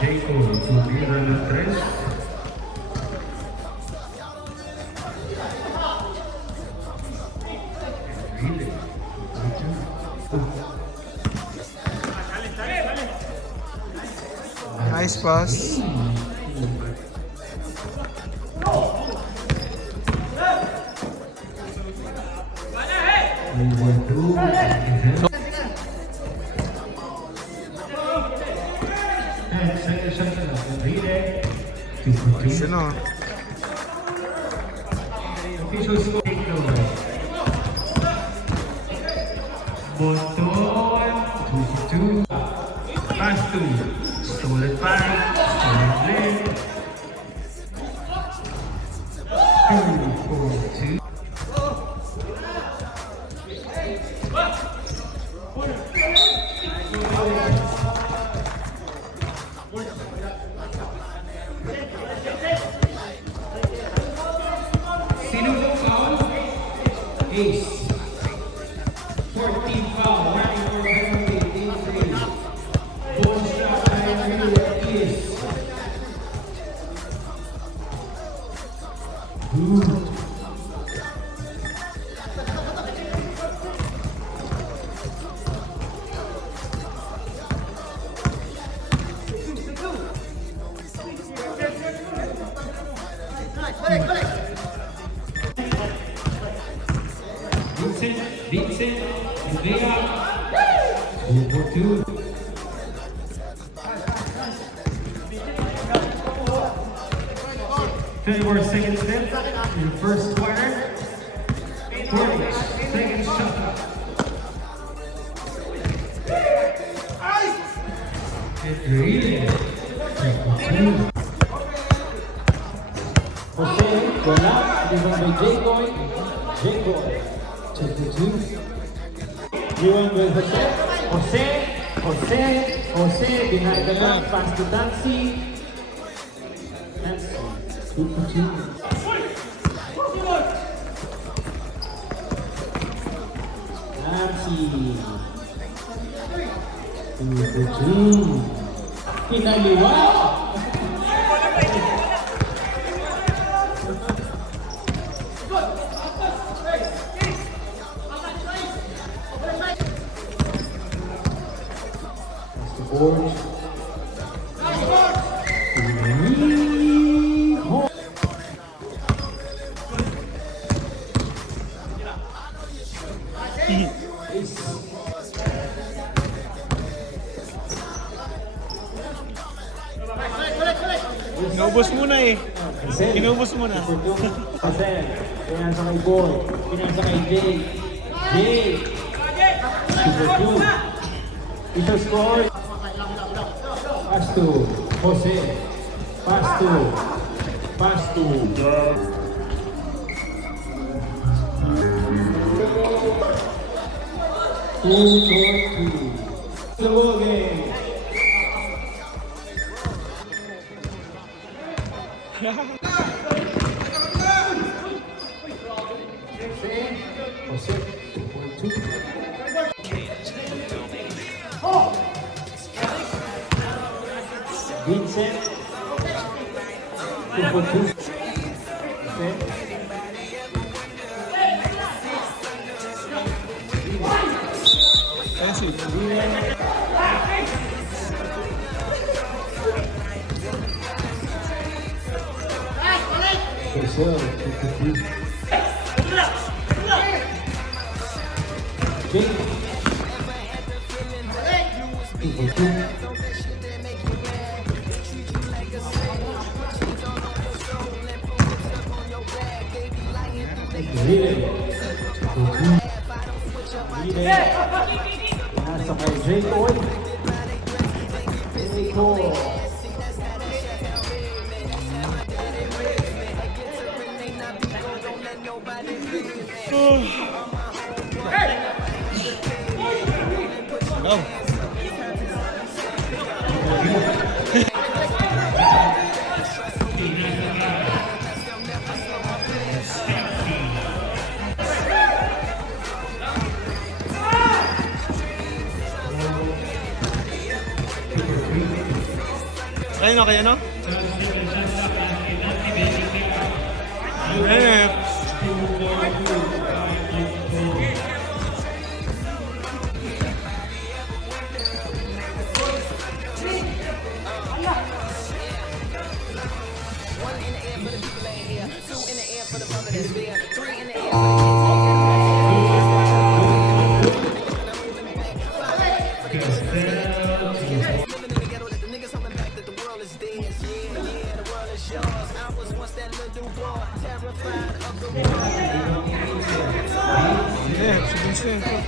Jacob, subida la 3. Nice pass. Siya na. Official score. Botton, 2-2. Pass 2. Stolen back. Stolen play. 2-4-2. Sino po foul? Ace. 14 foul. Running for penalty. In-play. Ball shot by Ace. Vincent, and they are 2-4-2. 24 seconds left in the first quarter. 40 seconds shot. And really, 2-2. Jose, wala. Iwan by Jacob. Jacob. 2-2. Iwan by Jose. Jose. Ginagawa. Pass to Taxi. Taxi. 2-2. Taxi. 2-2. Pinaliwa. Board. Inubos muna eh. Inubos muna. Kasi, pinasa kay Boy. Pinasa kay Jay. Jay. 2-2. Ito score. Pass to Jose. Pass to. The ball game. Jose. 2-2. Vincent. 2-2. Okay. Brazil, 2-2. Jake. 2-2. Nasa kay Jacob. Go. Ayun o, kaya no? Rep. Rep, sige.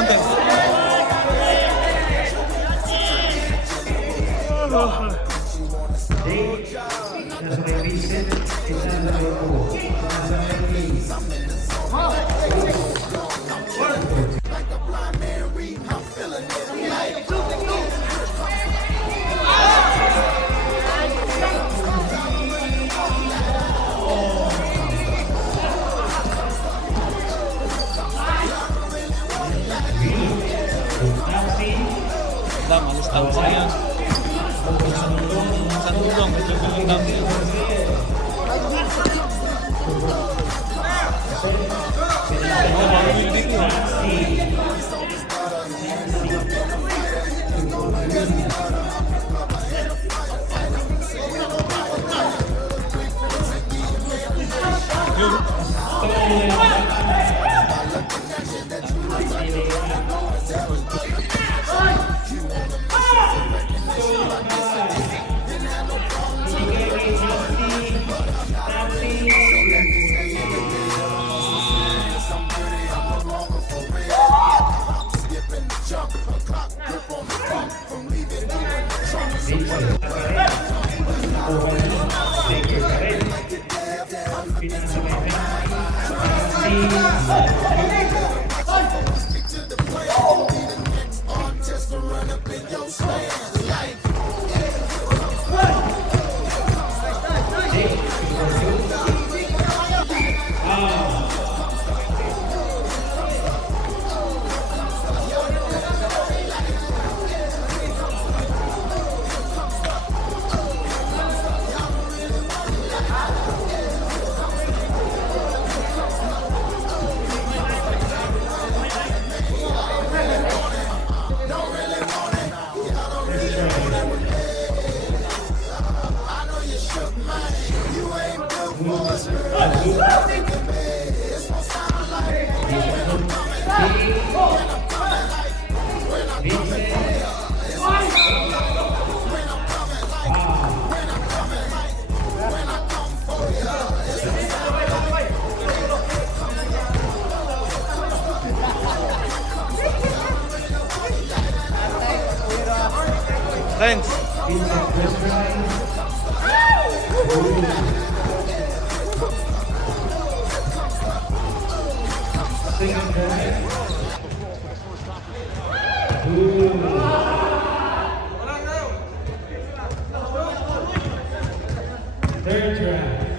Nice. Dam, alas tawag sa yan. Sa tulong, ito yung dam niya. Ito, mga dito. Thanks. Second try. Third try.